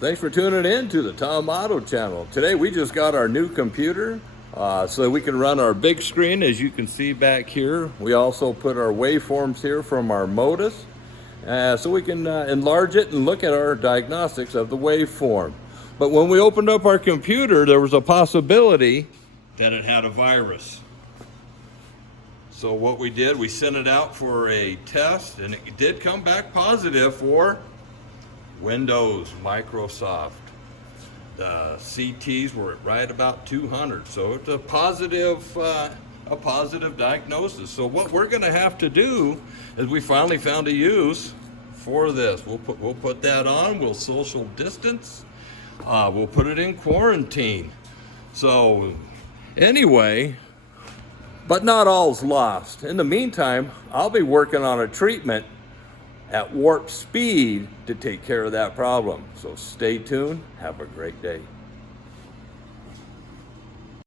Thanks for tuning in to the Tom Otto channel. Today we just got our new computer so we can run our big screen, as you can see back here. We also put our waveforms here from our Modus so we can enlarge it and look at our diagnostics of the waveform. But when we opened up our computer, there was a possibility that it had a virus. So what we did, we sent it out for a test, and it did come back positive for Windows, Microsoft. The CTs were right about 200, so it's a positive diagnosis. So what we're going to have to do is we finally found a use for this. We'll put that on. We'll social distance. We'll put it in quarantine. So anyway, but not all's lost. In the meantime, I'll be working on a treatment at warp speed to take care of that problem. So stay tuned. Have a great day.